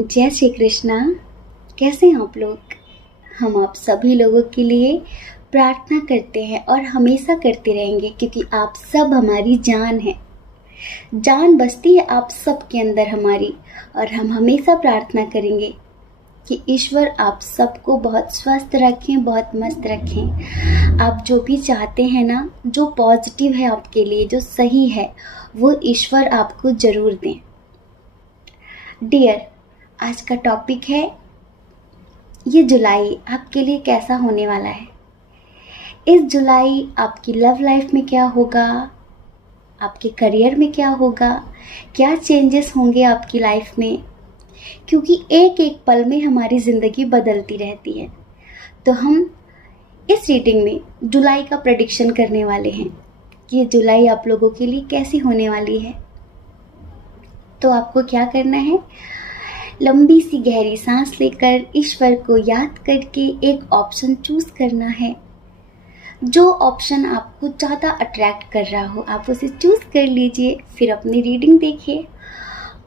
जय श्री कृष्णा। कैसे हैं आप लोग? हम आप सभी लोगों के लिए प्रार्थना करते हैं और हमेशा करते रहेंगे, क्योंकि आप सब हमारी जान है। जान बसती है आप सब के अंदर हमारी, और हम हमेशा प्रार्थना करेंगे कि ईश्वर आप सबको बहुत स्वस्थ रखें, बहुत मस्त रखें। आप जो भी चाहते हैं ना, जो पॉजिटिव है आपके लिए, जो सही है, वो ईश्वर आपको ज़रूर दें। डियर, आज का टॉपिक है ये जुलाई आपके लिए कैसा होने वाला है। इस जुलाई आपकी लव लाइफ में क्या होगा, आपके करियर में क्या होगा, क्या चेंजेस होंगे आपकी लाइफ में, क्योंकि एक एक पल में हमारी ज़िंदगी बदलती रहती है। तो हम इस रीडिंग में जुलाई का प्रेडिक्शन करने वाले हैं कि ये जुलाई आप लोगों के लिए कैसी होने वाली है। तो आपको क्या करना है, लंबी सी गहरी सांस लेकर ईश्वर को याद करके एक ऑप्शन चूज करना है। जो ऑप्शन आपको ज़्यादा अट्रैक्ट कर रहा हो आप उसे चूज कर लीजिए, फिर अपनी रीडिंग देखिए।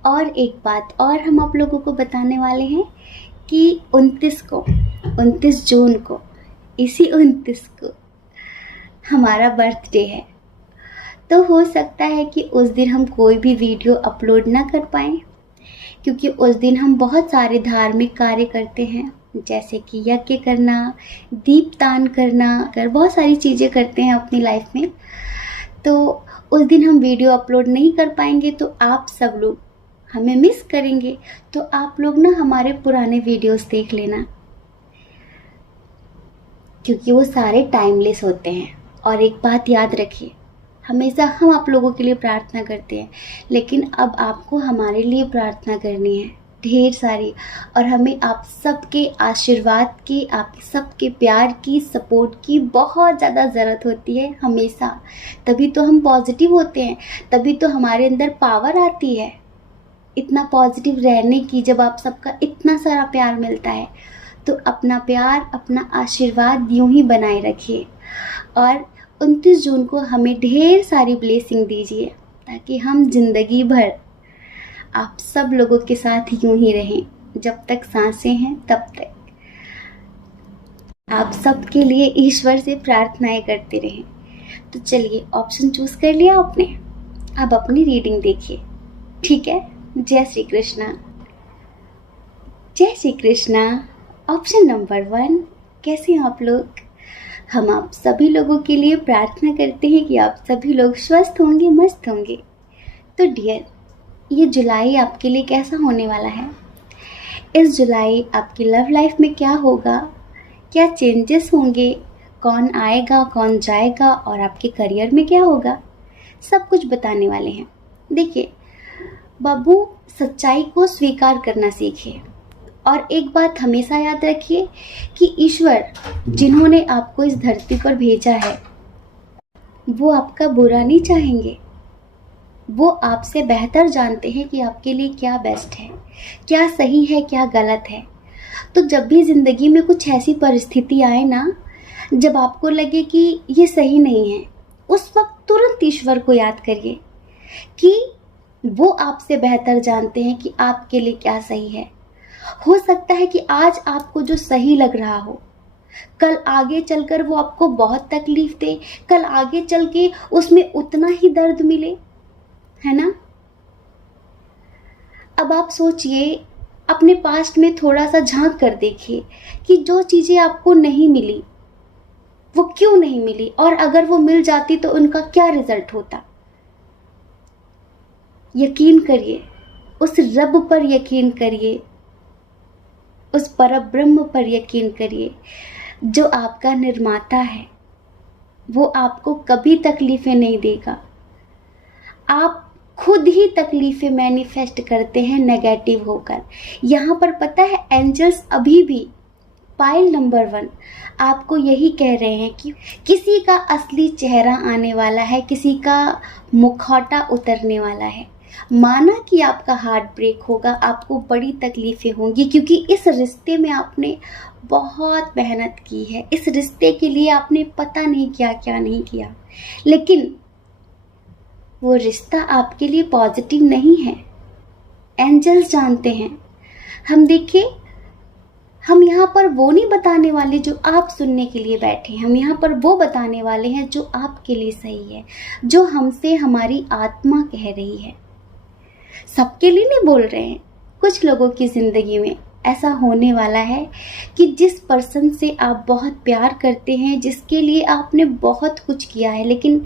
और एक बात और हम आप लोगों को बताने वाले हैं कि 29 जून को, इसी 29 को हमारा बर्थडे है। तो हो सकता है कि उस दिन हम कोई भी वीडियो अपलोड ना कर पाएँ, क्योंकि उस दिन हम बहुत सारे धार्मिक कार्य करते हैं, जैसे कि यज्ञ करना, दीपदान करना, बहुत सारी चीज़ें करते हैं अपनी लाइफ में। तो उस दिन हम वीडियो अपलोड नहीं कर पाएंगे, तो आप सब लोग हमें मिस करेंगे। तो आप लोग ना हमारे पुराने वीडियोस देख लेना, क्योंकि वो सारे टाइमलेस होते हैं। और एक बात याद रखिए, हमेशा हम आप लोगों के लिए प्रार्थना करते हैं, लेकिन अब आपको हमारे लिए प्रार्थना करनी है ढेर सारी। और हमें आप सबके आशीर्वाद की, आप सबके प्यार की, सपोर्ट की बहुत ज़्यादा ज़रूरत होती है हमेशा। तभी तो हम पॉजिटिव होते हैं, तभी तो हमारे अंदर पावर आती है इतना पॉजिटिव रहने की। जब आप सबका इतना सारा प्यार मिलता है, तो अपना प्यार, अपना आशीर्वाद यूं ही बनाए रखिए। और 29 जून को हमें ढेर सारी ब्लेसिंग दीजिए, ताकि हम जिंदगी भर आप सब लोगों के साथ यूं ही रहें, जब तक सांसें हैं तब तक। आप सब के लिए ईश्वर से प्रार्थनाएं करते रहें। तो चलिए, ऑप्शन चूज कर लिया आपने, अब अपनी रीडिंग देखिए, ठीक है? जय श्री कृष्णा। जय श्री कृष्णा। ऑप्शन नंबर 1, कैसे हैं आप लोग? हम आप सभी लोगों के लिए प्रार्थना करते हैं कि आप सभी लोग स्वस्थ होंगे, मस्त होंगे। तो डियर, ये जुलाई आपके लिए कैसा होने वाला है? इस जुलाई आपकी लव लाइफ में क्या होगा, क्या चेंजेस होंगे, कौन आएगा कौन जाएगा, और आपके करियर में क्या होगा, सब कुछ बताने वाले हैं। देखिए बाबू, सच्चाई को स्वीकार करना सीखिए। और एक बात हमेशा याद रखिए कि ईश्वर जिन्होंने आपको इस धरती पर भेजा है, वो आपका बुरा नहीं चाहेंगे। वो आपसे बेहतर जानते हैं कि आपके लिए क्या बेस्ट है, क्या सही है, क्या गलत है। तो जब भी ज़िंदगी में कुछ ऐसी परिस्थिति आए ना, जब आपको लगे कि ये सही नहीं है, उस वक्त तुरंत ईश्वर को याद करिए कि वो आपसे बेहतर जानते हैं कि आपके लिए क्या सही है। हो सकता है कि आज आपको जो सही लग रहा हो, कल आगे चलकर वो आपको बहुत तकलीफ दे, कल आगे चल के उसमें उतना ही दर्द मिले, है ना? अब आप सोचिए, अपने पास्ट में थोड़ा सा झांक कर देखिए कि जो चीजें आपको नहीं मिली वो क्यों नहीं मिली, और अगर वो मिल जाती तो उनका क्या रिजल्ट होता। यकीन करिए, उस रब पर यकीन करिए, उस परब्रह्म पर यकीन करिए, जो आपका निर्माता है। वो आपको कभी तकलीफें नहीं देगा। आप खुद ही तकलीफें मैनिफेस्ट करते हैं नेगेटिव होकर। यहाँ पर पता है, एंजल्स अभी भी पाइल नंबर 1 आपको यही कह रहे हैं कि किसी का असली चेहरा आने वाला है, किसी का मुखौटा उतरने वाला है। माना कि आपका हार्ट ब्रेक होगा, आपको बड़ी तकलीफें होंगी, क्योंकि इस रिश्ते में आपने बहुत मेहनत की है। इस रिश्ते के लिए आपने पता नहीं क्या क्या नहीं किया, लेकिन वो रिश्ता आपके लिए पॉजिटिव नहीं है। एंजल्स जानते हैं, हम देखिए, हम यहाँ पर वो नहीं बताने वाले जो आप सुनने के लिए बैठे हैं, हम यहाँ पर वो बताने वाले हैं जो आपके लिए सही है, जो हमसे हमारी आत्मा कह रही है। सबके लिए नहीं बोल रहे हैं। कुछ लोगों की ज़िंदगी में ऐसा होने वाला है कि जिस पर्सन से आप बहुत प्यार करते हैं, जिसके लिए आपने बहुत कुछ किया है, लेकिन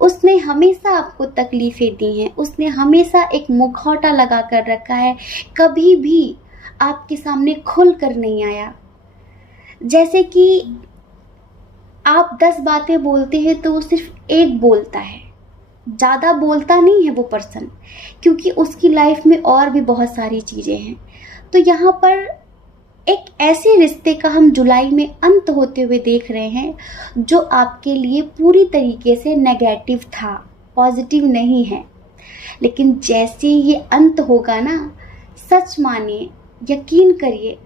उसने हमेशा आपको तकलीफ़ें दी हैं, उसने हमेशा एक मुखौटा लगा कर रखा है, कभी भी आपके सामने खुल कर नहीं आया। जैसे कि आप 10 बातें बोलते हैं तो वो सिर्फ एक बोलता है, ज़्यादा बोलता नहीं है वो पर्सन, क्योंकि उसकी लाइफ में और भी बहुत सारी चीज़ें हैं। तो यहाँ पर एक ऐसे रिश्ते का हम जुलाई में अंत होते हुए देख रहे हैं जो आपके लिए पूरी तरीके से नेगेटिव था, पॉजिटिव नहीं है। लेकिन जैसे ये अंत होगा ना, सच मानिए, यकीन करिए,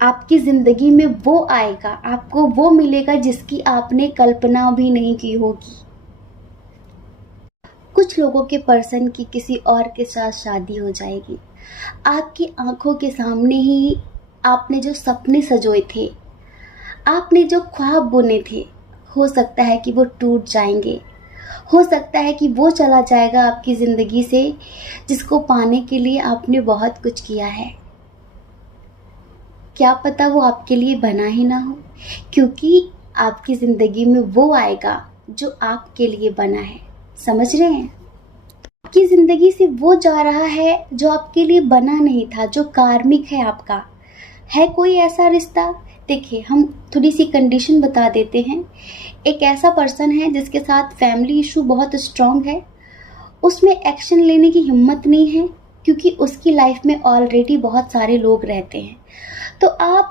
आपकी ज़िंदगी में वो आएगा, आपको वो मिलेगा जिसकी आपने कल्पना भी नहीं की होगी। कुछ लोगों के पर्सन की किसी और के साथ शादी हो जाएगी। आपकी आंखों के सामने ही आपने जो सपने सजोए थे, आपने जो ख्वाब बुने थे, हो सकता है कि वो टूट जाएंगे। हो सकता है कि वो चला जाएगा आपकी ज़िंदगी से जिसको पाने के लिए आपने बहुत कुछ किया है। क्या पता वो आपके लिए बना ही ना हो, क्योंकि आपकी ज़िंदगी में वो आएगा जो आपके लिए बना है। समझ रहे हैं? आपकी ज़िंदगी से वो जा रहा है जो आपके लिए बना नहीं था, जो कार्मिक है आपका। है कोई ऐसा रिश्ता? देखिए, हम थोड़ी सी कंडीशन बता देते हैं। एक ऐसा पर्सन है जिसके साथ फैमिली इशू बहुत स्ट्रॉन्ग है, उसमें एक्शन लेने की हिम्मत नहीं है, क्योंकि उसकी लाइफ में ऑलरेडी बहुत सारे लोग रहते हैं। तो आप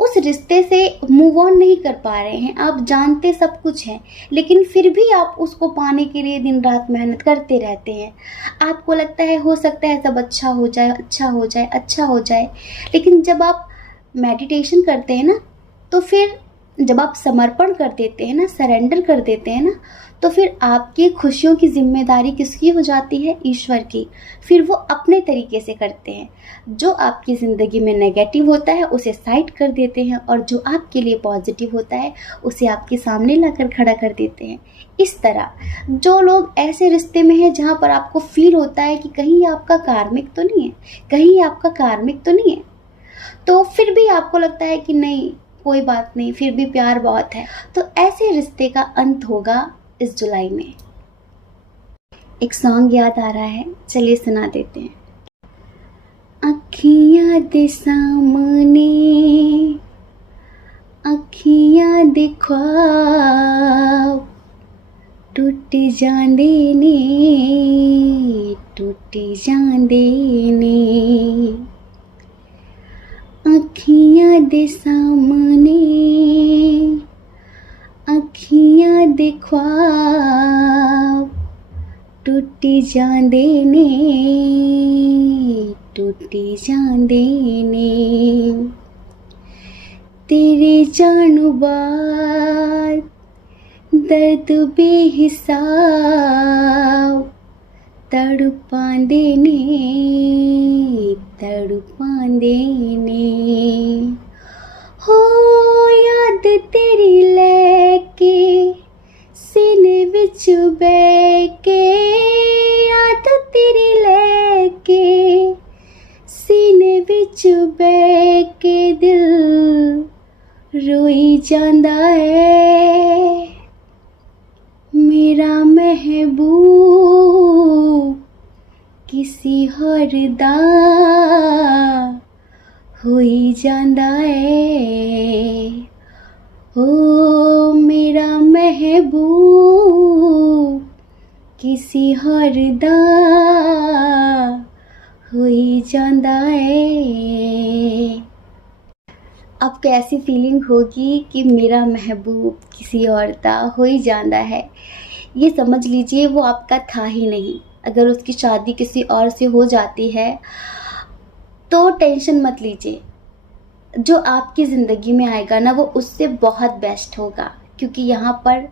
उस रिश्ते से मूव ऑन नहीं कर पा रहे हैं। आप जानते सब कुछ है, लेकिन फिर भी आप उसको पाने के लिए दिन रात मेहनत करते रहते हैं। आपको लगता है हो सकता है सब अच्छा हो जाए, अच्छा हो जाए, अच्छा हो जाए। लेकिन जब आप मेडिटेशन करते हैं ना, तो फिर जब आप समर्पण कर देते हैं ना, सरेंडर कर देते हैं ना, तो फिर आपकी खुशियों की जिम्मेदारी किसकी हो जाती है? ईश्वर की। फिर वो अपने तरीके से करते हैं। जो आपकी ज़िंदगी में नेगेटिव होता है उसे साइड कर देते हैं, और जो आपके लिए पॉजिटिव होता है उसे आपके सामने लाकर खड़ा कर देते हैं। इस तरह जो लोग ऐसे रिश्ते में हैं जहाँ पर आपको फील होता है कि कहीं आपका कार्मिक तो नहीं है, कहीं आपका कार्मिक तो नहीं है, तो फिर भी आपको लगता है कि नहीं, कोई बात नहीं, फिर भी प्यार बहुत है, तो ऐसे रिश्ते का अंत होगा इस जुलाई में। एक सॉन्ग याद आ रहा है, चलिए सुना देते हैं। अखियां दे सामने, अखियां दे ख्वाब टूट जांदे ने, टूट जांदे ने। अखियां दे सामने, अखियां दे ख्वाब टूट जांदे ने, टूट जांदे ने। तेरे जानु बाद दर्द बेहिसाब तड़पांदे ने, तड़पांदे ने। हो याद तेरी लैके सीने विच बह के, याद तेरी लैके सीने विच बह के दिल रोई जांदा है। मेरा महबूब किसी होर दा होई जांदा है। ओ मेरा महबूब किसी होर दा होई जांदा है। आपको ऐसी फीलिंग होगी कि मेरा महबूब किसी और दा होई जांदा है। ये समझ लीजिए वो आपका था ही नहीं। अगर उसकी शादी किसी और से हो जाती है तो टेंशन मत लीजिए, जो आपकी ज़िंदगी में आएगा ना वो उससे बहुत बेस्ट होगा। क्योंकि यहाँ पर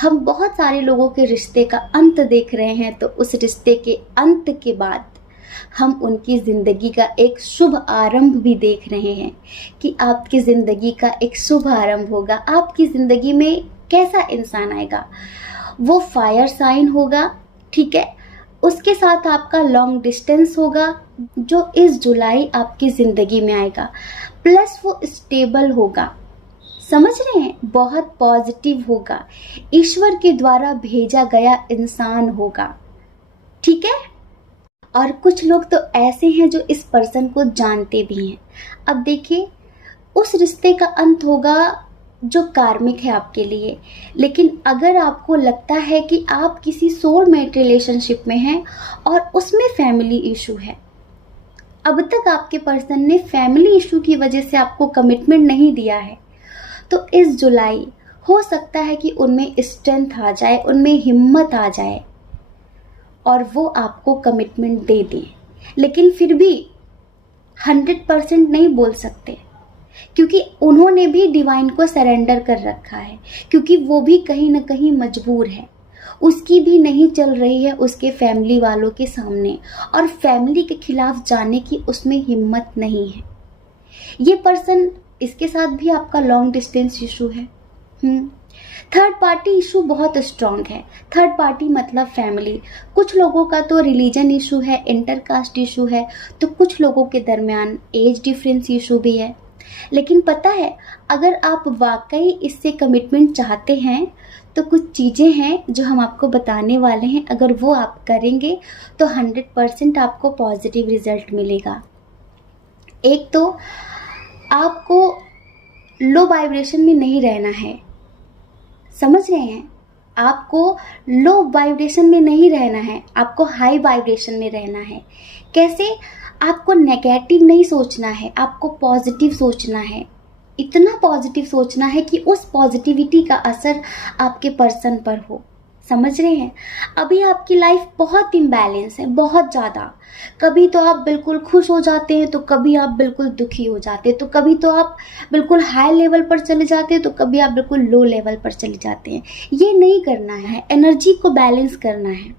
हम बहुत सारे लोगों के रिश्ते का अंत देख रहे हैं, तो उस रिश्ते के अंत के बाद हम उनकी ज़िंदगी का एक शुभ आरंभ भी देख रहे हैं कि आपकी ज़िंदगी का एक शुभ आरंभ होगा। आपकी ज़िंदगी में कैसा इंसान आएगा, वो फायर साइन होगा, ठीक है। उसके साथ आपका लॉन्ग डिस्टेंस होगा जो इस जुलाई आपकी ज़िंदगी में आएगा, प्लस वो स्टेबल होगा, समझ रहे हैं, बहुत पॉजिटिव होगा, ईश्वर के द्वारा भेजा गया इंसान होगा, ठीक है। और कुछ लोग तो ऐसे हैं जो इस पर्सन को जानते भी हैं। अब देखिए, उस रिश्ते का अंत होगा जो कार्मिक है आपके लिए, लेकिन अगर आपको लगता है कि आप किसी सोलमेट रिलेशनशिप में हैं और उसमें फैमिली इशू है, अब तक आपके पर्सन ने फैमिली इशू की वजह से आपको कमिटमेंट नहीं दिया है, तो इस जुलाई हो सकता है कि उनमें स्ट्रेंथ आ जाए, उनमें हिम्मत आ जाए और वो आपको कमिटमेंट दे दें। लेकिन फिर भी 100% नहीं बोल सकते, क्योंकि उन्होंने भी डिवाइन को सरेंडर कर रखा है, क्योंकि वो भी कहीं ना कहीं मजबूर है, उसकी भी नहीं चल रही है उसके फैमिली वालों के सामने, और फैमिली के खिलाफ जाने की उसमें हिम्मत नहीं है। ये पर्सन, इसके साथ भी आपका लॉन्ग डिस्टेंस इशू है। थर्ड पार्टी इशू बहुत स्ट्रांग है। थर्ड पार्टी मतलब फैमिली। कुछ लोगों का तो रिलीजन इशू है, इंटरकास्ट इशू है, तो कुछ लोगों के दरमियान एज डिफरेंस इशू भी है। लेकिन पता है, अगर आप वाकई इससे कमिटमेंट चाहते हैं तो कुछ चीज़ें हैं जो हम आपको बताने वाले हैं, अगर वो आप करेंगे तो 100% आपको पॉजिटिव रिजल्ट मिलेगा। एक तो आपको लो वाइब्रेशन में नहीं रहना है, समझ रहे हैं, आपको लो वाइब्रेशन में नहीं रहना है, आपको हाई वाइब्रेशन में रहना है। कैसे? आपको नेगेटिव नहीं सोचना है, आपको पॉजिटिव सोचना है। इतना पॉजिटिव सोचना है कि उस पॉजिटिविटी का असर आपके पर्सन पर हो, समझ रहे हैं। अभी आपकी लाइफ बहुत इम्बैलेंस है, बहुत ज़्यादा। कभी तो आप बिल्कुल खुश हो जाते हैं, तो कभी आप बिल्कुल दुखी हो जाते हैं, तो कभी तो आप बिल्कुल हाई लेवल पर चले जाते हैं, तो कभी आप बिल्कुल लो लेवल पर चले जाते हैं। ये नहीं करना है, एनर्जी को बैलेंस करना है।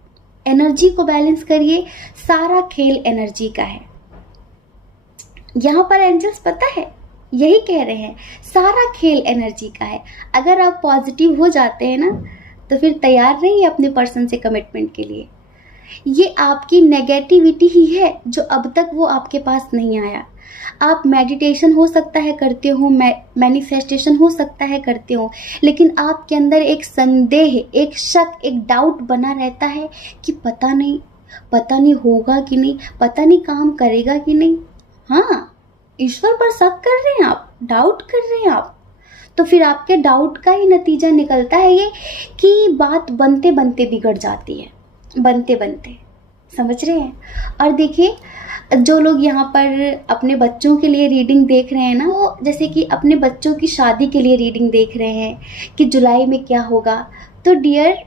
एनर्जी को बैलेंस करिए, सारा खेल एनर्जी का है। यहाँ पर एंजल्स पता है यही कह रहे हैं, सारा खेल एनर्जी का है। अगर आप पॉजिटिव हो जाते हैं ना, तो फिर तैयार रहिए अपने पर्सन से कमिटमेंट के लिए। ये आपकी नेगेटिविटी ही है जो अब तक वो आपके पास नहीं आया। आप मेडिटेशन हो सकता है करते हो, मैनिफेस्टेशन हो सकता है करते हो, लेकिन आपके अंदर एक संदेह, एक शक, एक डाउट बना रहता है कि पता नहीं होगा कि नहीं, पता नहीं काम करेगा कि नहीं। हाँ, ईश्वर पर शक कर रहे हैं आप, डाउट कर रहे हैं आप, तो फिर आपके डाउट का ही नतीजा निकलता है ये कि बात बनते बनते बिगड़ जाती है, बनते बनते, समझ रहे हैं। और देखिए, जो लोग यहाँ पर अपने बच्चों के लिए रीडिंग देख रहे हैं ना, वो जैसे कि अपने बच्चों की शादी के लिए रीडिंग देख रहे हैं कि जुलाई में क्या होगा, तो डियर,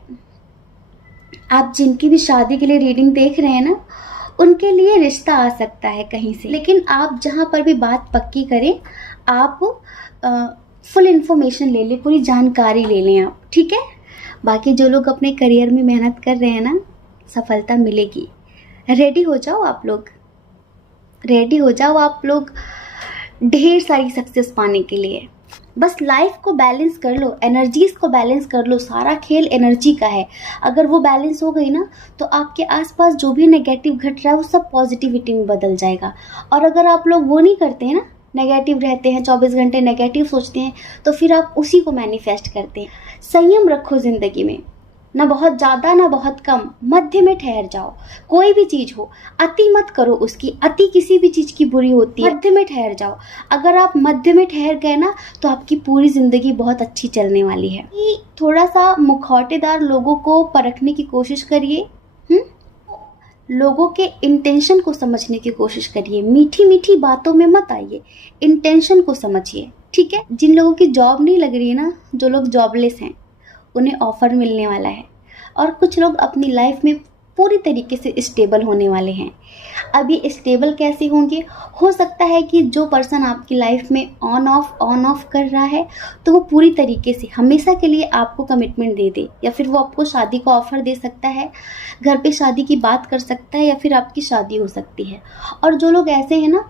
आप जिनकी भी शादी के लिए रीडिंग देख रहे हैं ना, उनके लिए रिश्ता आ सकता है कहीं से। लेकिन आप जहाँ पर भी बात पक्की करें, आप फुल इन्फॉर्मेशन ले लें, पूरी जानकारी ले लें आप, ठीक है। बाकी जो लोग अपने करियर में मेहनत कर रहे हैं ना, सफलता मिलेगी। रेडी हो जाओ आप लोग, रेडी हो जाओ आप लोग ढेर सारी सक्सेस पाने के लिए। बस लाइफ को बैलेंस कर लो, एनर्जीज को बैलेंस कर लो, सारा खेल एनर्जी का है। अगर वो बैलेंस हो गई ना, तो आपके आसपास जो भी नेगेटिव घट रहा है वो सब पॉजिटिविटी में बदल जाएगा। और अगर आप लोग वो नहीं करते हैं ना, नेगेटिव रहते हैं, 24 घंटे नेगेटिव सोचते हैं, तो फिर आप उसी को मैनिफेस्ट करते हैं। संयम रखो ज़िंदगी में, ना बहुत ज़्यादा ना बहुत कम, मध्य में ठहर जाओ। कोई भी चीज़ हो, अति मत करो उसकी, अति किसी भी चीज़ की बुरी होती है। मध्य में ठहर जाओ। अगर आप मध्य में ठहर गए ना, तो आपकी पूरी ज़िंदगी बहुत अच्छी चलने वाली है। थोड़ा सा मुखौटेदार लोगों को परखने की कोशिश करिए, लोगों के इंटेंशन को समझने की कोशिश करिए। मीठी मीठी बातों में मत आइए, इंटेंशन को समझिए, ठीक है। जिन लोगों की जॉब नहीं लग रही है ना, जो लोग जॉबलेस हैं, उन्हें ऑफर मिलने वाला है। और कुछ लोग अपनी लाइफ में पूरी तरीके से स्टेबल होने वाले हैं। अभी स्टेबल कैसे होंगे? हो सकता है कि जो पर्सन आपकी लाइफ में ऑन ऑफ कर रहा है, तो वो पूरी तरीके से हमेशा के लिए आपको कमिटमेंट दे दे, या फिर वो आपको शादी का ऑफ़र दे सकता है, घर पे शादी की बात कर सकता है, या फिर आपकी शादी हो सकती है। और जो लोग ऐसे हैं ना,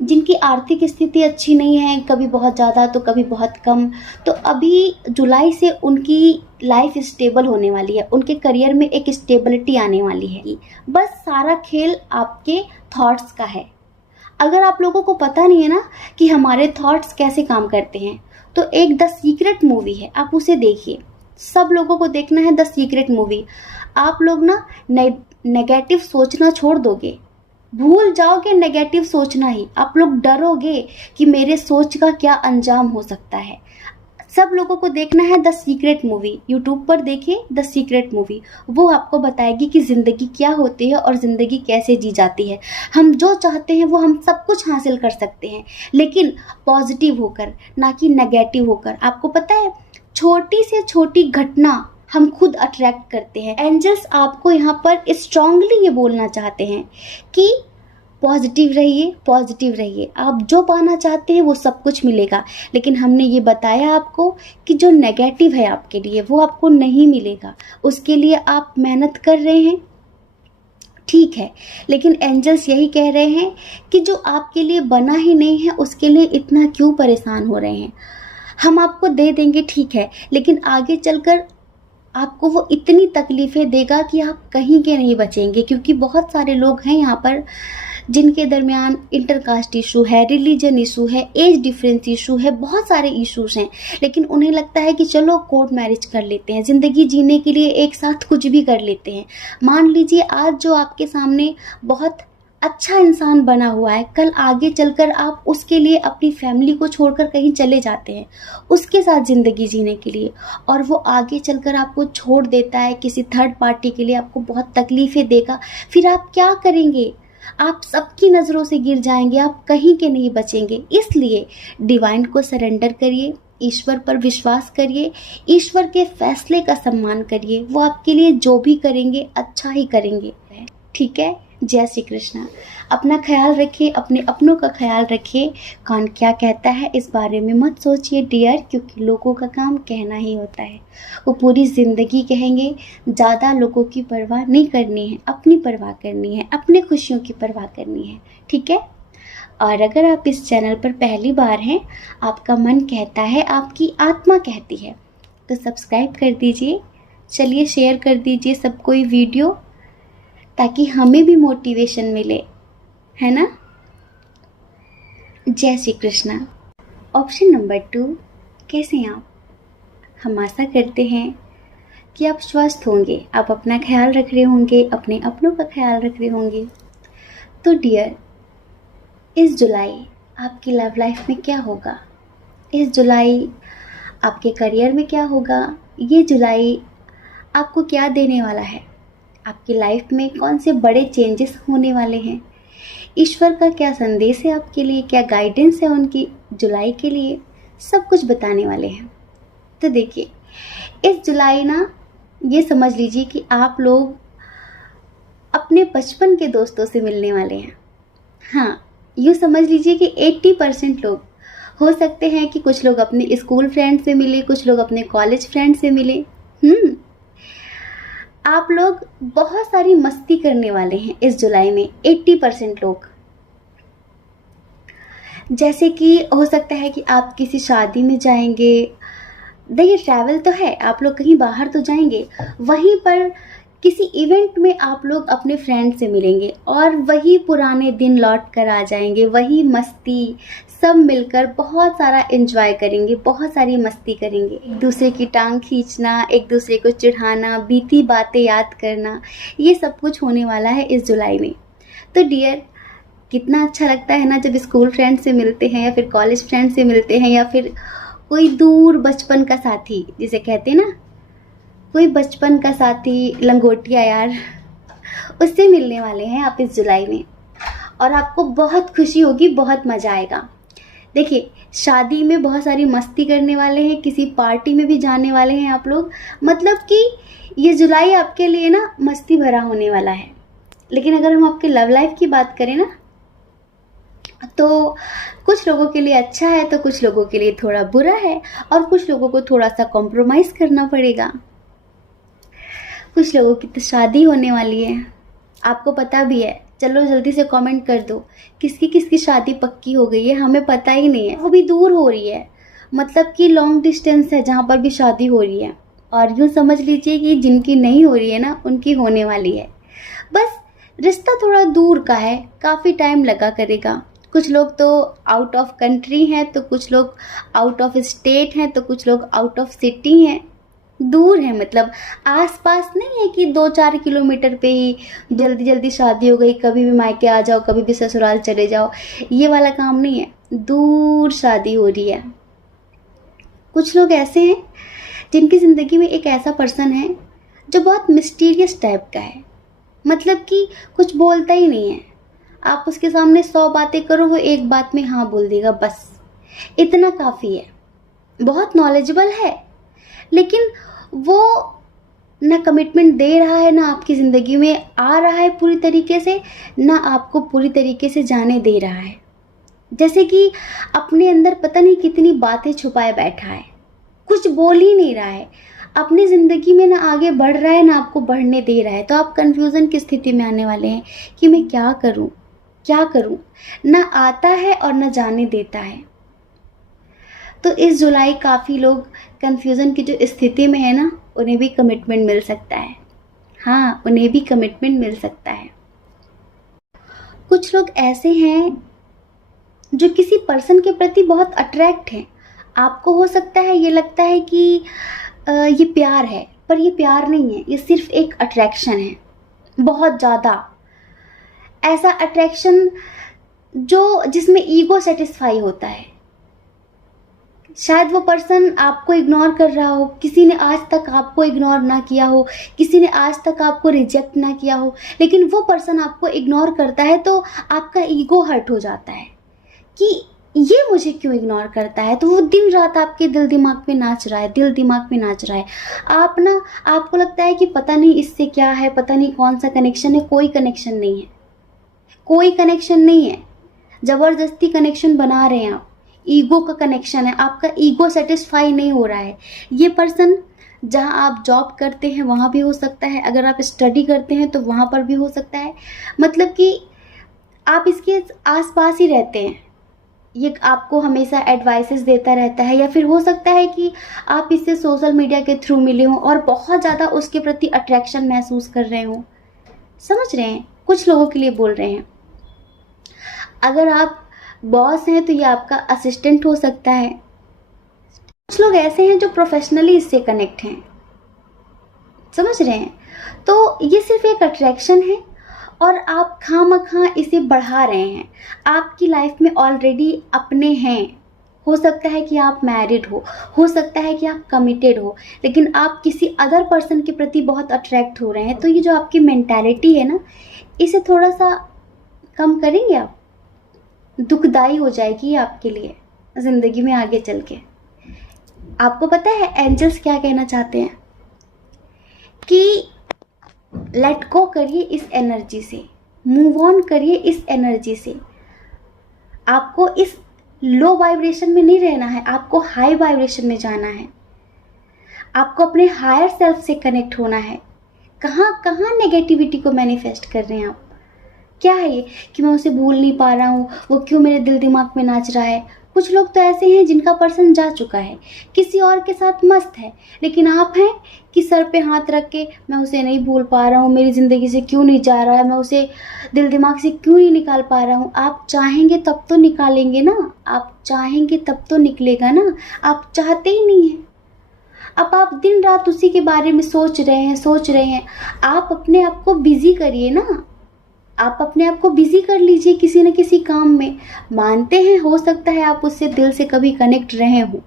जिनकी आर्थिक स्थिति अच्छी नहीं है, कभी बहुत ज़्यादा तो कभी बहुत कम, तो अभी जुलाई से उनकी लाइफ स्टेबल होने वाली है, उनके करियर में एक स्टेबिलिटी आने वाली है। बस सारा खेल आपके थॉट्स का है। अगर आप लोगों को पता नहीं है ना कि हमारे थॉट्स कैसे काम करते हैं, तो एक द सीक्रेट मूवी है, आप उसे देखिए। सब लोगों को देखना है द सीक्रेट मूवी। आप लोग ना नेगेटिव सोचना छोड़ दोगे, भूल जाओगे नेगेटिव सोचना ही। आप लोग डरोगे कि मेरे सोच का क्या अंजाम हो सकता है। सब लोगों को देखना है द सीक्रेट मूवी। यूट्यूब पर देखिए द सीक्रेट मूवी, वो आपको बताएगी कि ज़िंदगी क्या होती है और ज़िंदगी कैसे जी जाती है। हम जो चाहते हैं वो हम सब कुछ हासिल कर सकते हैं, लेकिन पॉजिटिव होकर, ना कि नेगेटिव होकर। आपको पता है, छोटी से छोटी घटना हम खुद अट्रैक्ट करते हैं। एंजल्स आपको यहाँ पर स्ट्रांगली ये बोलना चाहते हैं कि पॉजिटिव रहिए, पॉजिटिव रहिए। आप जो पाना चाहते हैं वो सब कुछ मिलेगा। लेकिन हमने ये बताया आपको कि जो नेगेटिव है आपके लिए वो आपको नहीं मिलेगा। उसके लिए आप मेहनत कर रहे हैं, ठीक है, लेकिन एंजल्स यही कह रहे हैं कि जो आपके लिए बना ही नहीं है उसके लिए इतना क्यों परेशान हो रहे हैं। हम आपको दे देंगे, ठीक है, लेकिन आगे चलकर आपको वो इतनी तकलीफ़ें देगा कि आप कहीं के नहीं बचेंगे। क्योंकि बहुत सारे लोग हैं यहाँ पर जिनके दरमियान इंटरकास्ट इशू है, रिलीजन इशू है, एज डिफरेंस इशू है, बहुत सारे इश्यूज हैं, लेकिन उन्हें लगता है कि चलो कोर्ट मैरिज कर लेते हैं, ज़िंदगी जीने के लिए एक साथ कुछ भी कर लेते हैं। मान लीजिए आज जो आपके सामने बहुत अच्छा इंसान बना हुआ है, कल आगे चलकर आप उसके लिए अपनी फैमिली को छोड़कर कहीं चले जाते हैं उसके साथ ज़िंदगी जीने के लिए, और वो आगे चलकर आपको छोड़ देता है किसी थर्ड पार्टी के लिए, आपको बहुत तकलीफ़ें देगा। फिर आप क्या करेंगे? आप सबकी नज़रों से गिर जाएंगे, आप कहीं के नहीं बचेंगे। इसलिए डिवाइन को सरेंडर करिए, ईश्वर पर विश्वास करिए, ईश्वर के फैसले का सम्मान करिए। वो आपके लिए जो भी करेंगे अच्छा ही करेंगे, ठीक है। जय श्री कृष्णा। अपना ख्याल रखिए, अपने अपनों का ख्याल रखिए। कौन क्या कहता है इस बारे में मत सोचिए डियर, क्योंकि लोगों का काम कहना ही होता है। वो पूरी ज़िंदगी कहेंगे, ज़्यादा लोगों की परवाह नहीं करनी है, अपनी परवाह करनी है, अपने खुशियों की परवाह करनी है, ठीक है। और अगर आप इस चैनल पर पहली बार हैं, आपका मन कहता है, आपकी आत्मा कहती है, तो सब्सक्राइब कर दीजिए। चलिए शेयर कर दीजिए सबको ये वीडियो, ताकि हमें भी मोटिवेशन मिले, है ना। जय श्री कृष्णा। ऑप्शन नंबर 2, कैसे हैं आप? हम आशा करते हैं कि आप स्वस्थ होंगे, आप अपना ख्याल रख रहे होंगे, अपने अपनों का ख्याल रख रहे होंगे। तो डियर, इस जुलाई आपकी लव लाइफ में क्या होगा? इस जुलाई आपके करियर में क्या होगा? ये जुलाई आपको क्या देने वाला है? आपकी लाइफ में कौन से बड़े चेंजेस होने वाले हैं? ईश्वर का क्या संदेश है आपके लिए, क्या गाइडेंस है उनकी जुलाई के लिए, सब कुछ बताने वाले हैं। तो देखिए, इस जुलाई ना ये समझ लीजिए कि आप लोग अपने बचपन के दोस्तों से मिलने वाले हैं। हाँ, यूँ समझ लीजिए कि 80% लोग, हो सकते हैं कि कुछ लोग अपने स्कूल फ्रेंड से मिले, कुछ लोग अपने कॉलेज फ्रेंड से मिले। आप लोग बहुत सारी मस्ती करने वाले हैं इस जुलाई में, 80% लोग। जैसे कि हो सकता है कि आप किसी शादी में जाएंगे, देखिए ट्रैवल तो है, आप लोग कहीं बाहर तो जाएंगे, वहीं पर किसी इवेंट में आप लोग अपने फ्रेंड से मिलेंगे और वही पुराने दिन लौट कर आ जाएंगे, वही मस्ती, सब मिलकर बहुत सारा एंजॉय करेंगे, बहुत सारी मस्ती करेंगे। एक दूसरे की टांग खींचना, एक दूसरे को चिढ़ाना, बीती बातें याद करना, ये सब कुछ होने वाला है इस जुलाई में। तो डियर, कितना अच्छा लगता है ना जब स्कूल फ्रेंड से मिलते हैं, या फिर कॉलेज फ्रेंड से मिलते हैं, या फिर कोई दूर बचपन का साथी, जिसे कहते हैं ना, कोई बचपन का साथी, लंगोटिया यार, उससे मिलने वाले हैं आप इस जुलाई में। और आपको बहुत खुशी होगी, बहुत मज़ा आएगा। देखिए, शादी में बहुत सारी मस्ती करने वाले हैं, किसी पार्टी में भी जाने वाले हैं आप लोग। मतलब कि ये जुलाई आपके लिए ना मस्ती भरा होने वाला है। लेकिन अगर हम आपके लव लाइफ की बात करें ना, तो कुछ लोगों के लिए अच्छा है तो कुछ लोगों के लिए थोड़ा बुरा है, और कुछ लोगों को थोड़ा सा कॉम्प्रोमाइज़ करना पड़ेगा। कुछ लोगों की तो शादी होने वाली है, आपको पता भी है। चलो जल्दी से कमेंट कर दो किसकी किसकी शादी पक्की हो गई है, हमें पता ही नहीं है। वो भी दूर हो रही है, मतलब कि लॉन्ग डिस्टेंस है जहाँ पर भी शादी हो रही है। और यूँ समझ लीजिए कि जिनकी नहीं हो रही है ना, उनकी होने वाली है। बस रिश्ता थोड़ा दूर का है, काफ़ी टाइम लगा करेगा। कुछ लोग तो आउट ऑफ कंट्री हैं, तो कुछ लोग आउट ऑफ स्टेट हैं, तो कुछ लोग आउट ऑफ सिटी हैं। दूर है, मतलब आसपास नहीं है कि 2-4 किलोमीटर पे ही जल्दी जल्दी शादी हो गई, कभी भी मायके आ जाओ, कभी भी ससुराल चले जाओ, ये वाला काम नहीं है। दूर शादी हो रही है। कुछ लोग ऐसे हैं जिनकी ज़िंदगी में एक ऐसा पर्सन है जो बहुत मिस्टीरियस टाइप का है, मतलब कि कुछ बोलता ही नहीं है। आप उसके सामने 100 बातें करो, वो एक बात में हाँ बोल देगा, बस इतना काफ़ी है। बहुत नॉलेजेबल है, लेकिन वो ना कमिटमेंट दे रहा है, ना आपकी ज़िंदगी में आ रहा है पूरी तरीके से, ना आपको पूरी तरीके से जाने दे रहा है। जैसे कि अपने अंदर पता नहीं कितनी बातें छुपाए बैठा है, कुछ बोल ही नहीं रहा है। अपनी ज़िंदगी में ना आगे बढ़ रहा है, ना आपको बढ़ने दे रहा है। तो आप कन्फ्यूज़न की स्थिति में आने वाले हैं कि मैं क्या करूं, क्या करूं। ना आता है और ना जाने देता है। तो इस जुलाई काफ़ी लोग कन्फ्यूज़न की जो स्थिति में है ना, उन्हें भी कमिटमेंट मिल सकता है। हाँ, उन्हें भी कमिटमेंट मिल सकता है। कुछ लोग ऐसे हैं जो किसी पर्सन के प्रति बहुत अट्रैक्ट हैं। आपको हो सकता है ये लगता है कि ये प्यार है, पर ये प्यार नहीं है, ये सिर्फ एक अट्रैक्शन है। बहुत ज़्यादा ऐसा अट्रैक्शन जो जिसमें ईगो सेटिस्फाई होता है। शायद वो पर्सन आपको इग्नोर कर रहा हो, किसी ने आज तक आपको इग्नोर ना किया हो, किसी ने आज तक आपको रिजेक्ट ना किया हो, लेकिन वो पर्सन आपको इग्नोर करता है तो आपका ईगो हर्ट हो जाता है कि ये मुझे क्यों इग्नोर करता है। तो वो दिन रात आपके दिल दिमाग में नाच रहा है, दिल दिमाग में नाच रहा है। आपको लगता है कि पता नहीं इससे क्या है, पता नहीं कौन सा कनेक्शन है। कोई कनेक्शन नहीं है, कोई कनेक्शन नहीं है। ज़बरदस्ती कनेक्शन बना रहे हैं आप, ईगो का कनेक्शन है। आपका ईगो सेटिस्फाई नहीं हो रहा है। ये पर्सन जहाँ आप जॉब करते हैं वहाँ भी हो सकता है, अगर आप स्टडी करते हैं तो वहाँ पर भी हो सकता है। मतलब कि आप इसके आसपास ही रहते हैं, ये आपको हमेशा एडवाइसेस देता रहता है। या फिर हो सकता है कि आप इससे सोशल मीडिया के थ्रू मिले हों और बहुत ज़्यादा उसके प्रति अट्रैक्शन महसूस कर रहे हों। समझ रहे हैं? कुछ लोगों के लिए बोल रहे हैं। अगर आप बॉस हैं तो ये आपका असिस्टेंट हो सकता है। कुछ लोग ऐसे हैं जो प्रोफेशनली इससे कनेक्ट हैं। समझ रहे हैं? तो ये सिर्फ एक अट्रैक्शन है और आप खामखा इसे बढ़ा रहे हैं। आपकी लाइफ में ऑलरेडी अपने हैं। हो सकता है कि आप मैरिड हो सकता है कि आप कमिटेड हो, लेकिन आप किसी अदर पर्सन के प्रति बहुत अट्रैक्ट हो रहे हैं। तो ये जो आपकी मेंटालिटी है ना, इसे थोड़ा सा कम करेंगे आप। दुखदाई हो जाएगी आपके लिए ज़िंदगी में आगे चल के। आपको पता है एंजल्स क्या कहना चाहते हैं कि लेट गो करिए इस एनर्जी से, मूव ऑन करिए इस एनर्जी से। आपको इस लो वाइब्रेशन में नहीं रहना है, आपको हाई वाइब्रेशन में जाना है। आपको अपने हायर सेल्फ से कनेक्ट होना है। कहाँ कहाँ नेगेटिविटी को मैनिफेस्ट कर रहे हैं आप? क्या है ये कि मैं उसे भूल नहीं पा रहा हूँ, वो क्यों मेरे दिल दिमाग में नाच रहा है। कुछ लोग तो ऐसे हैं जिनका पर्सन जा चुका है, किसी और के साथ मस्त है, लेकिन आप हैं कि सर पे हाथ रख के मैं उसे नहीं भूल पा रहा हूँ, मेरी ज़िंदगी से क्यों नहीं जा रहा है, मैं उसे दिल दिमाग से क्यों नहीं निकाल पा रहा हूँ। आप चाहेंगे तब तो निकालेंगे ना, आप चाहेंगे तब तो निकलेगा ना। आप चाहते ही नहीं हैं। अब आप दिन रात उसी के बारे में सोच रहे हैं। आप अपने आप को बिजी करिए ना, आप अपने आप को बिजी कर लीजिए किसी न किसी काम में। मानते हैं हो सकता है आप उससे दिल से कभी कनेक्ट रहे हो,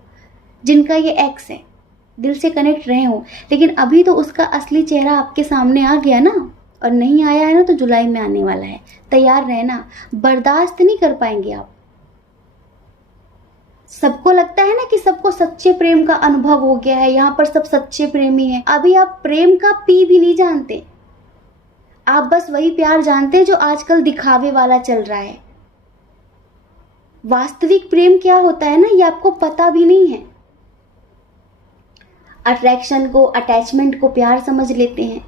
जिनका ये एक्स है, दिल से कनेक्ट रहे हो, लेकिन अभी तो उसका असली चेहरा आपके सामने आ गया ना, और नहीं आया है ना तो जुलाई में आने वाला है। तैयार रहना, बर्दाश्त नहीं कर पाएंगे आप। सबको लगता है ना कि सबको सच्चे प्रेम का अनुभव हो गया है, यहाँ पर सब सच्चे प्रेमी हैं। अभी आप प्रेम का पी भी नहीं जानते, आप बस वही प्यार जानते हैं जो आजकल दिखावे वाला चल रहा है। वास्तविक प्रेम क्या होता है ना, ये आपको पता भी नहीं है। अट्रैक्शन को, अटैचमेंट को प्यार समझ लेते हैं।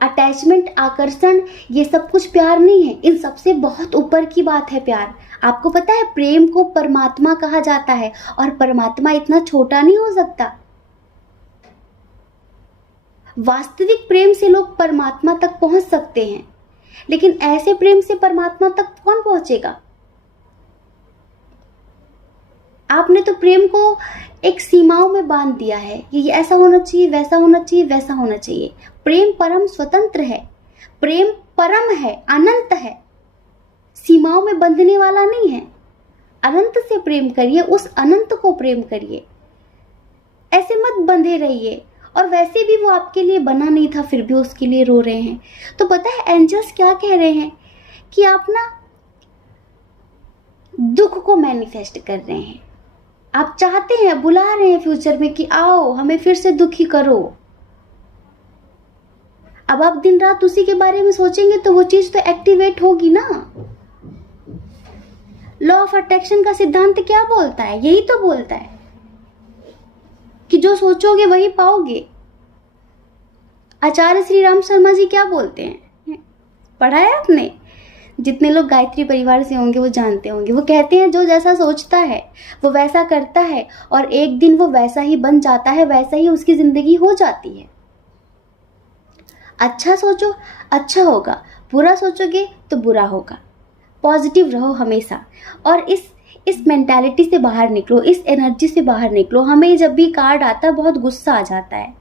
अटैचमेंट, आकर्षण, ये सब कुछ प्यार नहीं है। इन सबसे बहुत ऊपर की बात है प्यार। आपको पता है प्रेम को परमात्मा कहा जाता है, और परमात्मा इतना छोटा नहीं हो सकता। वास्तविक प्रेम से लोग परमात्मा तक पहुंच सकते हैं, लेकिन ऐसे प्रेम से परमात्मा तक कौन पहुंचेगा? आपने तो प्रेम को एक सीमाओं में बांध दिया है कि ये ऐसा होना चाहिए, वैसा होना चाहिए, वैसा होना चाहिए। प्रेम परम स्वतंत्र है, प्रेम परम है, अनंत है, सीमाओं में बंधने वाला नहीं है। अनंत से प्रेम करिए, उस अनंत को प्रेम करिए, ऐसे मत बंधे रहिए। और वैसे भी वो आपके लिए बना नहीं था, फिर भी उसके लिए रो रहे हैं। तो पता है एंजल्स क्या कह रहे हैं कि आप ना दुख को मैनिफेस्ट कर रहे हैं। आप चाहते हैं, बुला रहे हैं फ्यूचर में कि आओ हमें फिर से दुखी करो। अब आप दिन रात उसी के बारे में सोचेंगे तो वो चीज तो एक्टिवेट होगी ना। लॉ ऑफ अट्रैक्शन का सिद्धांत क्या बोलता है? यही तो बोलता है कि जो सोचोगे वही पाओगे। आचार्य श्री राम शर्मा जी क्या बोलते हैं, पढ़ा है आपने? जितने लोग गायत्री परिवार से होंगे वो जानते होंगे। वो कहते हैं जो जैसा सोचता है वो वैसा करता है, और एक दिन वो वैसा ही बन जाता है, वैसा ही उसकी जिंदगी हो जाती है। अच्छा सोचो, अच्छा होगा, बुरा सोचोगे तो बुरा होगा। पॉजिटिव रहो हमेशा, और इस मेंटालिटी से बाहर निकलो, इस एनर्जी से बाहर निकलो। हमें जब भी कार्ड आता है बहुत गुस्सा आ जाता है,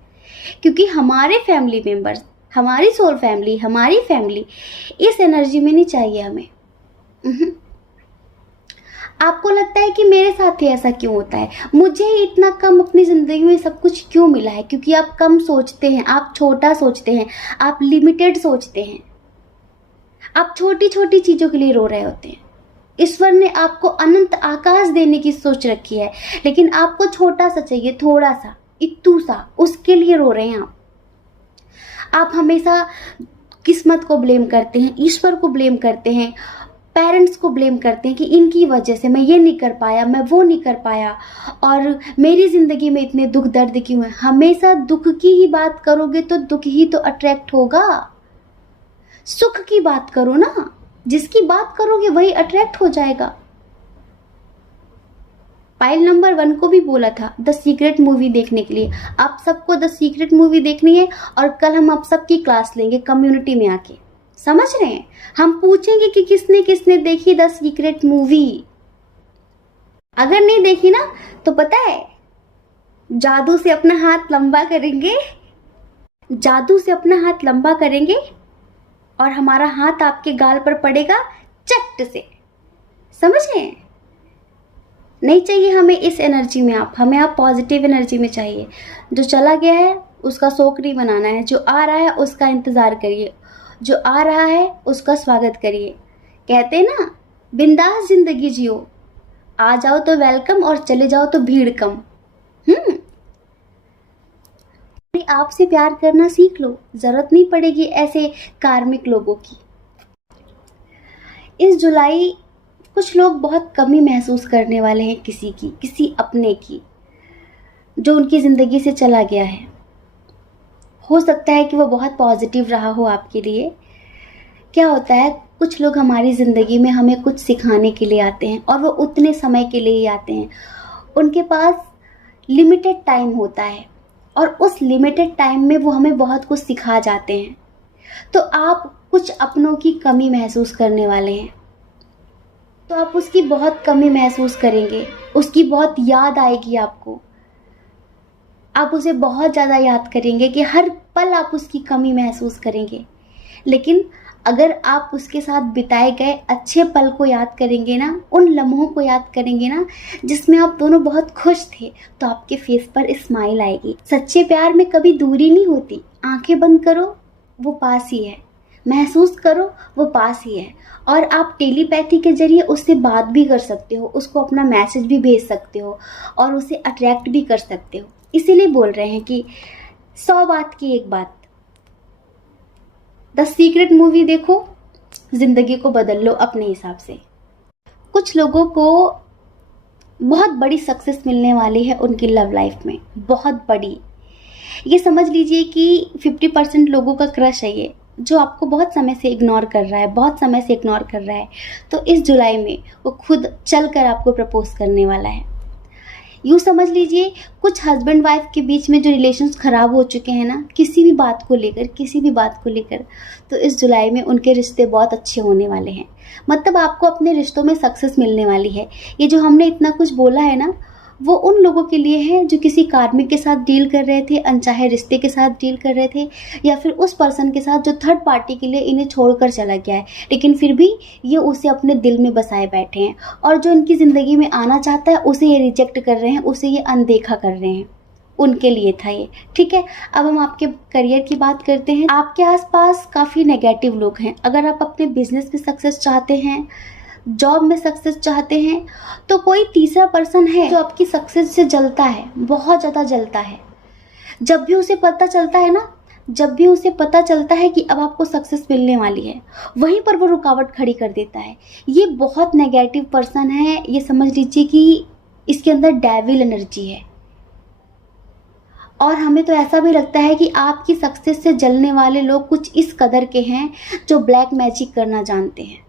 क्योंकि हमारे फैमिली मेंबर्स, हमारी सोल फैमिली, हमारी फैमिली इस एनर्जी में नहीं चाहिए हमें। आपको लगता है कि मेरे साथ ही ऐसा क्यों होता है, मुझे ही इतना कम अपनी ज़िंदगी में सब कुछ क्यों मिला है? क्योंकि आप कम सोचते हैं, आप छोटा सोचते हैं, आप लिमिटेड सोचते हैं, आप छोटी छोटी चीज़ों के लिए रो रहे होते हैं। ईश्वर ने आपको अनंत आकाश देने की सोच रखी है, लेकिन आपको छोटा सा चाहिए, थोड़ा सा, इत्तू सा, उसके लिए रो रहे हैं आप हमेशा किस्मत को ब्लेम करते हैं, ईश्वर को ब्लेम करते हैं, पेरेंट्स को ब्लेम करते हैं कि इनकी वजह से मैं ये नहीं कर पाया, मैं वो नहीं कर पाया, और मेरी ज़िंदगी में इतने दुख दर्द क्यों हैं। हमेशा दुख की ही बात करोगे तो दुख ही तो अट्रैक्ट होगा। सुख की बात करो ना, जिसकी बात करोगे वही अट्रैक्ट हो जाएगा। फाइल नंबर 1 को भी बोला था द सीक्रेट मूवी देखने के लिए। आप सबको द सीक्रेट मूवी देखनी है, और कल हम आप सबकी क्लास लेंगे कम्युनिटी में आके, समझ रहे हैं? हम पूछेंगे कि किसने किसने देखी द सीक्रेट मूवी। अगर नहीं देखी ना तो पता है, जादू से अपना हाथ लंबा करेंगे, जादू से अपना हाथ लंबा करेंगे, और हमारा हाथ आपके गाल पर पड़ेगा चट से, समझ रहे हैं? नहीं चाहिए हमें इस एनर्जी में हमें आप पॉजिटिव एनर्जी में चाहिए। जो चला गया है उसका शोक नहीं मनाना है, जो आ रहा है उसका इंतज़ार करिए, जो आ रहा है उसका स्वागत करिए। कहते हैं ना, बिंदास जिंदगी जियो, आ जाओ तो वेलकम और चले जाओ तो भीड़ कम। आपसे प्यार करना सीख लो, जरूरत नहीं पड़ेगी ऐसे कार्मिक लोगों की। इस जुलाई कुछ लोग बहुत कमी महसूस करने वाले हैं किसी की, किसी अपने की, जो उनकी ज़िंदगी से चला गया है। हो सकता है कि वो बहुत पॉजिटिव रहा हो आपके लिए। क्या होता है, कुछ लोग हमारी ज़िंदगी में हमें कुछ सिखाने के लिए आते हैं, और वो उतने समय के लिए ही आते हैं। उनके पास लिमिटेड टाइम होता है, और उस लिमिटेड टाइम में वो हमें बहुत कुछ सिखा जाते हैं। तो आप कुछ अपनों की कमी महसूस करने वाले हैं, तो आप उसकी बहुत कमी महसूस करेंगे, उसकी बहुत याद आएगी आपको, आप उसे बहुत ज़्यादा याद करेंगे कि हर पल आप उसकी कमी महसूस करेंगे। लेकिन अगर आप उसके साथ बिताए गए अच्छे पल को याद करेंगे ना, उन लम्हों को याद करेंगे ना जिसमें आप दोनों बहुत खुश थे, तो आपके फेस पर स्माइल आएगी। सच्चे प्यार में कभी दूरी नहीं होती, आंखें बंद करो वो पास ही है। महसूस करो वो पास ही है। और आप टेलीपैथी के जरिए उससे बात भी कर सकते हो, उसको अपना मैसेज भी भेज सकते हो और उसे अट्रैक्ट भी कर सकते हो। इसीलिए बोल रहे हैं कि 100 बात की एक बात। द सीक्रेट मूवी देखो, जिंदगी को बदल लो अपने हिसाब से। कुछ लोगों को बहुत बड़ी सक्सेस मिलने वाली है उनकी लव लाइफ में, बहुत बड़ी। ये समझ लीजिए कि 50% लोगों का क्रश है ये, जो आपको बहुत समय से इग्नोर कर रहा है, बहुत समय से इग्नोर कर रहा है। तो इस जुलाई में वो खुद चल कर आपको प्रपोज करने वाला है। यूँ समझ लीजिए कुछ हस्बैंड वाइफ के बीच में जो रिलेशंस ख़राब हो चुके हैं ना, किसी भी बात को लेकर, तो इस जुलाई में उनके रिश्ते बहुत अच्छे होने वाले हैं। मतलब आपको अपने रिश्तों में सक्सेस मिलने वाली है। ये जो हमने इतना कुछ बोला है ना, वो उन लोगों के लिए है जो किसी कार्मिक के साथ डील कर रहे थे, अनचाहे रिश्ते के साथ डील कर रहे थे, या फिर उस पर्सन के साथ जो थर्ड पार्टी के लिए इन्हें छोड़कर चला गया है, लेकिन फिर भी ये उसे अपने दिल में बसाए बैठे हैं। और जो इनकी ज़िंदगी में आना चाहता है उसे ये रिजेक्ट कर रहे हैं, उसे ये अनदेखा कर रहे हैं। उनके लिए था ये। ठीक है, अब हम आपके करियर की बात करते हैं। आपके आसपास काफ़ी नेगेटिव लोग हैं। अगर आप अपने बिजनेस में सक्सेस चाहते हैं, जॉब में सक्सेस चाहते हैं, तो कोई तीसरा पर्सन है जो आपकी सक्सेस से जलता है, बहुत ज़्यादा जलता है। जब भी उसे पता चलता है कि अब आपको सक्सेस मिलने वाली है, वहीं पर वो रुकावट खड़ी कर देता है। ये बहुत नेगेटिव पर्सन है। ये समझ लीजिए कि इसके अंदर डेविल एनर्जी है। और हमें तो ऐसा भी लगता है कि आपकी सक्सेस से जलने वाले लोग कुछ इस कदर के हैं जो ब्लैक मैजिक करना जानते हैं,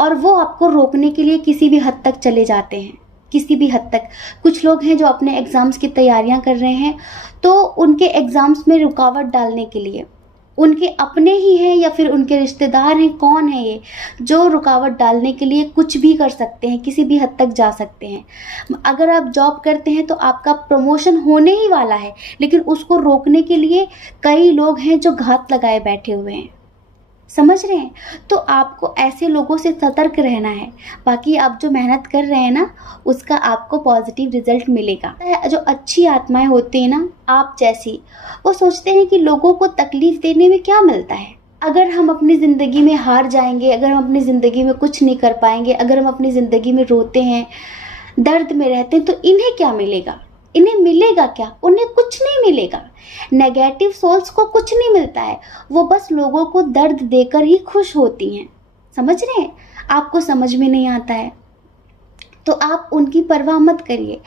और वो आपको रोकने के लिए किसी भी हद तक चले जाते हैं, किसी भी हद तक। कुछ लोग हैं जो अपने एग्ज़ाम्स की तैयारियां कर रहे हैं, तो उनके एग्ज़ाम्स में रुकावट डालने के लिए उनके अपने ही हैं या फिर उनके रिश्तेदार हैं, कौन है ये जो रुकावट डालने के लिए कुछ भी कर सकते हैं, किसी भी हद तक जा सकते हैं। अगर आप जॉब करते हैं तो आपका प्रमोशन होने ही वाला है, लेकिन उसको रोकने के लिए कई लोग हैं जो घात लगाए बैठे हुए हैं। समझ रहे हैं? तो आपको ऐसे लोगों से सतर्क रहना है। बाकी आप जो मेहनत कर रहे हैं ना, उसका आपको पॉजिटिव रिजल्ट मिलेगा। जो अच्छी आत्माएं होती हैं ना, आप जैसी, वो सोचते हैं कि लोगों को तकलीफ देने में क्या मिलता है। अगर हम अपनी ज़िंदगी में हार जाएंगे, अगर हम अपनी ज़िंदगी में कुछ नहीं कर पाएंगे, अगर हम अपनी ज़िंदगी में रोते हैं, दर्द में रहते हैं, तो इन्हें क्या मिलेगा? इन्हें मिलेगा क्या? उन्हें कुछ नहीं मिलेगा। नेगेटिव सोल्स को कुछ नहीं मिलता है, वो बस लोगों को दर्द देकर ही खुश होती हैं। समझ रहे हैं? आपको समझ में नहीं आता है तो आप उनकी परवाह मत करिए।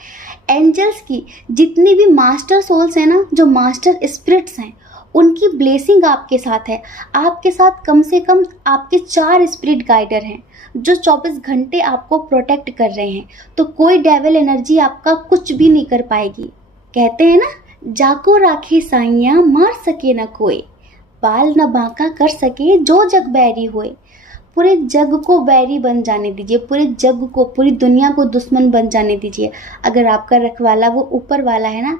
एंजल्स की जितनी भी मास्टर सोल्स हैं ना, जो मास्टर स्पिरिट्स हैं, उनकी ब्लेसिंग आपके साथ है। आपके साथ कम से कम आपके 4 स्पिरिट गाइडर हैं जो 24 घंटे आपको प्रोटेक्ट कर रहे हैं। तो कोई डेविल एनर्जी आपका कुछ भी नहीं कर पाएगी। कहते हैं ना, जाको राखे साइयां मार सके न कोई, बाल न बांका कर सके जो जग बैरी होए। पूरे जग को बैरी बन जाने दीजिए, पूरे जग को, पूरी दुनिया को दुश्मन बन जाने दीजिए। अगर आपका रखवाला वो ऊपर वाला है ना,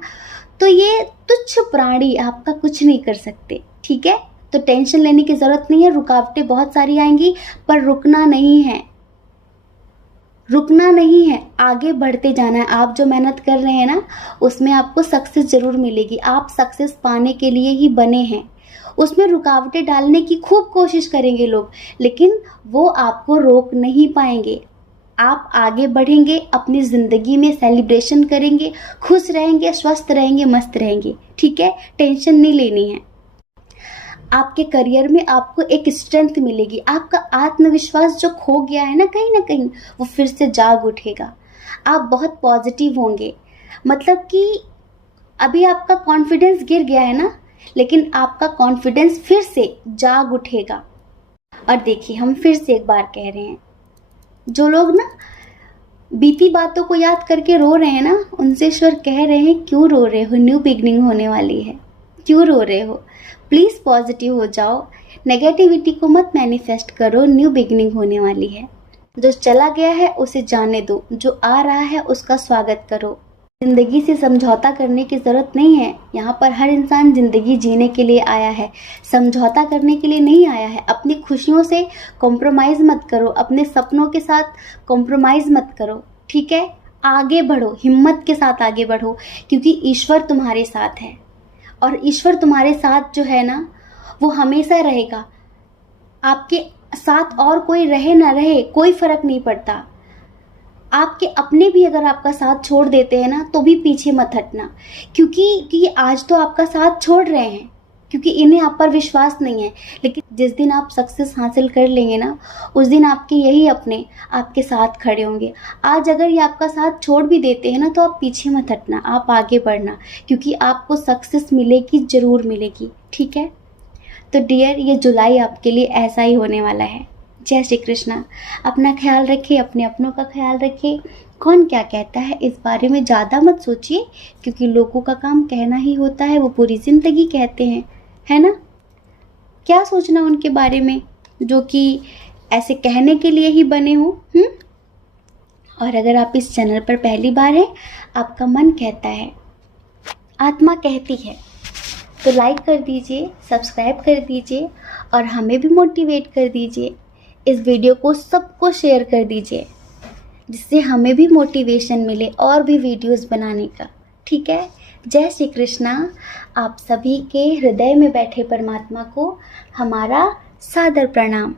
तो ये तुच्छ प्राणी आपका कुछ नहीं कर सकते। ठीक है, तो टेंशन लेने की ज़रूरत नहीं है। रुकावटें बहुत सारी आएंगी, पर रुकना नहीं है, आगे बढ़ते जाना है। आप जो मेहनत कर रहे हैं ना, उसमें आपको सक्सेस ज़रूर मिलेगी। आप सक्सेस पाने के लिए ही बने हैं। उसमें रुकावटें डालने की खूब कोशिश करेंगे लोग, लेकिन वो आपको रोक नहीं पाएंगे। आप आगे बढ़ेंगे, अपनी ज़िंदगी में सेलिब्रेशन करेंगे, खुश रहेंगे, स्वस्थ रहेंगे, मस्त रहेंगे। ठीक है, टेंशन नहीं लेनी है। आपके करियर में आपको एक स्ट्रेंथ मिलेगी। आपका आत्मविश्वास जो खो गया है ना कहीं, वो फिर से जाग उठेगा। आप बहुत पॉजिटिव होंगे। मतलब कि अभी आपका कॉन्फिडेंस गिर गया है ना, लेकिन आपका कॉन्फिडेंस फिर से जाग उठेगा। और देखिए, हम फिर से एक बार कह रहे हैं, जो लोग ना बीती बातों को याद करके रो रहे हैं ना, उनसे ईश्वर कह रहे हैं, क्यों रो रहे हो? न्यू बिगनिंग होने वाली है, क्यों रो रहे हो? प्लीज़ पॉजिटिव हो जाओ, नेगेटिविटी को मत मैनिफेस्ट करो। न्यू बिगनिंग होने वाली है। जो चला गया है उसे जाने दो, जो आ रहा है उसका स्वागत करो। ज़िंदगी से समझौता करने की ज़रूरत नहीं है। यहाँ पर हर इंसान ज़िंदगी जीने के लिए आया है, समझौता करने के लिए नहीं आया है। अपनी खुशियों से कॉम्प्रोमाइज़ मत करो, अपने सपनों के साथ कॉम्प्रोमाइज़ मत करो। ठीक है, आगे बढ़ो, हिम्मत के साथ आगे बढ़ो, क्योंकि ईश्वर तुम्हारे साथ है। और ईश्वर तुम्हारे साथ जो है ना, वो हमेशा रहेगा। आपके साथ और कोई रहे ना रहे कोई फर्क नहीं पड़ता। आपके अपने भी अगर आपका साथ छोड़ देते हैं ना तो भी पीछे मत हटना, क्योंकि आज तो आपका साथ छोड़ रहे हैं क्योंकि इन्हें आप पर विश्वास नहीं है। लेकिन जिस दिन आप सक्सेस हासिल कर लेंगे ना, उस दिन आपके यही अपने आपके साथ खड़े होंगे। आज अगर ये आपका साथ छोड़ भी देते हैं ना तो आप पीछे मत हटना, आप आगे बढ़ना, क्योंकि आपको सक्सेस मिलेगी, ज़रूर मिलेगी। ठीक है, तो डियर, ये जुलाई आपके लिए ऐसा ही होने वाला है। जय श्री कृष्णा। अपना ख्याल रखिए, अपने अपनों का ख्याल रखिए। कौन क्या कहता है इस बारे में ज़्यादा मत सोचिए, क्योंकि लोगों का काम कहना ही होता है, वो पूरी ज़िंदगी कहते हैं, है ना। क्या सोचना उनके बारे में जो कि ऐसे कहने के लिए ही बने हो। और अगर आप इस चैनल पर पहली बार हैं, आपका मन कहता है, आत्मा कहती है, तो लाइक कर दीजिए, सब्सक्राइब कर दीजिए और हमें भी मोटिवेट कर दीजिए। इस वीडियो को सबको शेयर कर दीजिए, जिससे हमें भी मोटिवेशन मिले और भी वीडियोस बनाने का। ठीक है, जय श्री कृष्णा। आप सभी के हृदय में बैठे परमात्मा को हमारा सादर प्रणाम।